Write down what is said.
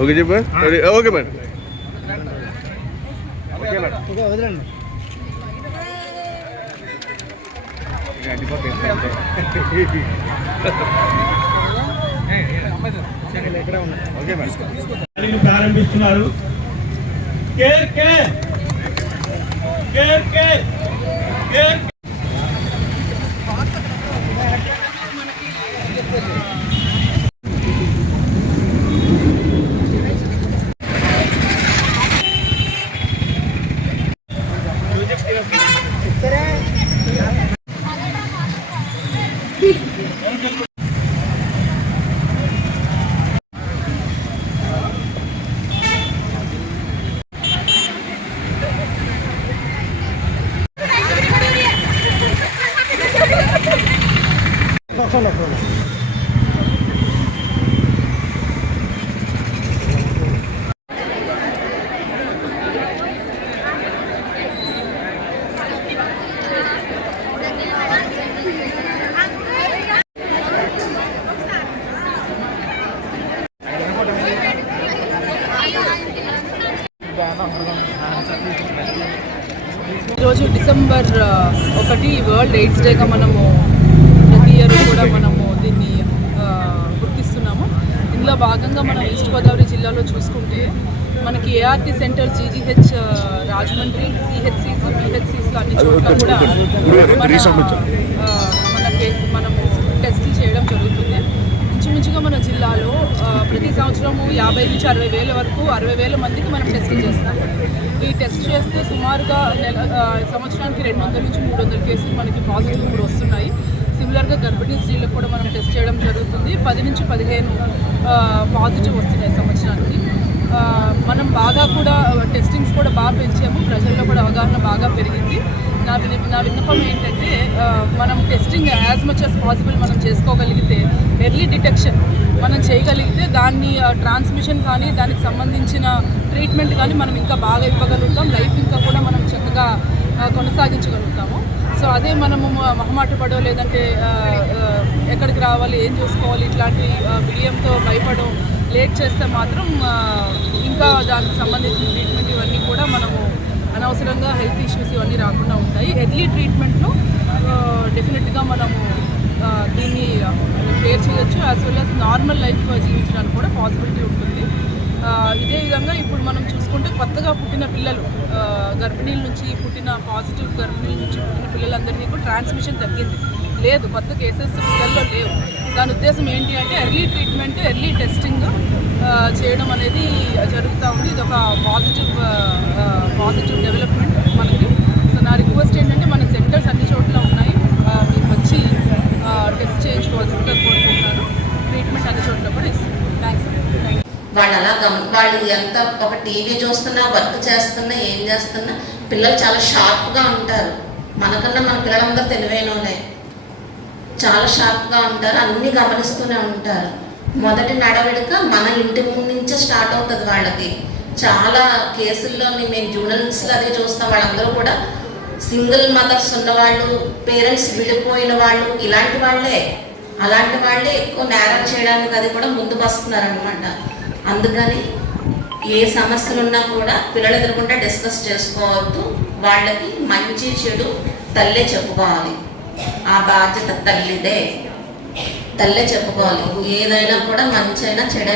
Okay చెప్పు okay madam. Okay madam. ప్రారంభిస్తున్నారు. Care care. Care care. Care Gracias. ఈరోజు December ఒకటి world AIDS డేగా మనము ప్రతి ఇయర్ కూడా మనము దీన్ని గుర్తిస్తున్నాము. ఇందులో భాగంగా మనం ఈస్ట్ గోదావరి జిల్లాలో చూసుకుంటే మనకి ఏఆర్టీ సెంటర్ జీజీహెచ్ రాజమండ్రి సిహెచ్సిస్ పిహెచ్సిస్లో అన్ని చోట్ల కూడా మన మనము టెస్టులు చేయడం జరుగుతుంది. ఇంచుమించుగా మన జిల్లాలో ప్రతి సంవత్సరము యాభై నుంచి అరవై వేల వరకు అరవై వేల మందికి మనం టెస్టులు చేస్తాం ఈ టెస్ట్ చేస్తే సుమారుగా నెల సంవత్సరానికి రెండు వందల నుంచి మూడు వందల కేసులు మనకి పాజిటివ్ కూడా వస్తున్నాయి. సిమిలర్గా గర్భిణీ స్త్రీలకు కూడా మనం టెస్ట్ చేయడం జరుగుతుంది. పది నుంచి పదిహేను పాజిటివ్ వస్తున్నాయి సంవత్సరానికి. మనం బాగా కూడా టెస్టింగ్స్ కూడా బాగా పెంచాము. ప్రజల్లో కూడా అవగాహన బాగా పెరిగింది. నా విని నా విన్నపం ఏంటంటే మనం testing as much as possible మనం చేసుకోగలిగితే ఎర్లీ డిటెక్షన్ మనం చేయగలిగితే దాన్ని ట్రాన్స్మిషన్ కానీ దానికి సంబంధించిన ట్రీట్మెంట్ కానీ మనం ఇంకా బాగా ఇవ్వగలుగుతాం. లైఫ్ ఇంకా కూడా మనం చక్కగా కొనసాగించగలుగుతాము. సో అదే మనము మహమాట పడో లేదంటే ఎక్కడికి రావాలి ఏం చూసుకోవాలి ఇట్లాంటి బియ్యంతో బిడియంతో భయపడో లేట్ చేస్తే మాత్రం ఇంకా దానికి సంబంధించిన ట్రీట్మెంట్ ఇవన్నీ కూడా మనము అనవసరంగా హెల్త్ ఇష్యూస్ ఇవన్నీ రాకుండా ఉంటాయి. ఎర్లీ ట్రీట్మెంట్లో డెఫినెట్గా మనము దీన్ని పేర్ చేయొచ్చు. As well as normal life జీవించడానికి కూడా పాసిబిలిటీ ఉంటుంది. ఇదే విధంగా ఇప్పుడు మనం చూసుకుంటే కొత్తగా పుట్టిన పిల్లలు గర్భిణీల నుంచి పుట్టిన పాజిటివ్ గర్భిణీల నుంచి పుట్టిన పిల్లలందరినీ కూడా ట్రాన్స్మిషన్ తగ్గింది. లేదు కొత్త కేసెస్ పిల్లల్లో లేవు. దాని ఉద్దేశం ఏంటి అంటే ఎర్లీ ట్రీట్మెంట్ ఎర్లీ టెస్టింగ్ చేయడం అనేది జరుగుతూ ఉంది. ఇది ఒక పాజిటివ్ పాజిటివ్ డెవలప్మెంట్ మనకి సో నా రిక్వెస్ట్ ఏంటంటే మన సెంటర్స్ అన్ని చోట్ల ఉన్నాయి ఆ, మీరు వచ్చి టెస్ట్ చేయించుకోవాల్సిందిగా కోరుకుంటున్నాను ట్రీట్మెంట్ అన్ని చోట్ల కూడా ఇస్తాను థ్యాంక్స్ థ్యాంక్ వాళ్ళు అలా గమ వాళ్ళు ఎంత ఒక టీవీ చూస్తున్నా వర్క్ చేస్తున్నా ఏం చేస్తున్నా పిల్లలు చాలా షార్ప్గా ఉంటారు. మనకన్నా మన పిల్లలందరూ తెలివైన వాళ్ళే చాలా షార్ప్గా ఉంటారు అన్నీ గమనిస్తూనే ఉంటారు. మొదటి నడవడిక మన ఇంటి ముందు నుంచే స్టార్ట్ అవుతుంది వాళ్ళకి. చాలా కేసుల్లోని మేము జూనల్స్లో అదే చూస్తాం వాళ్ళందరూ కూడా సింగిల్ మదర్స్ ఉన్నవాళ్ళు పేరెంట్స్ విడిపోయిన వాళ్ళు ఇలాంటి వాళ్ళే. అలాంటి వాళ్ళే ఎక్కువ నేరం చేయడానికి అది కూడా ముందుకు వస్తున్నారనమాట అందుకని ఏ సమస్యలు ఉన్నా కూడా పిల్లలు ఎదురుకుండా డిస్కస్ చేసుకోవద్దు. వాళ్ళకి మంచి చెడు తల్లే చెప్పుకోవాలి. ఆ బాధ్యత తల్లిదే. తల్లే చెప్పుకోవాలి. ఏదైనా కూడా మంచి అయినా చెడ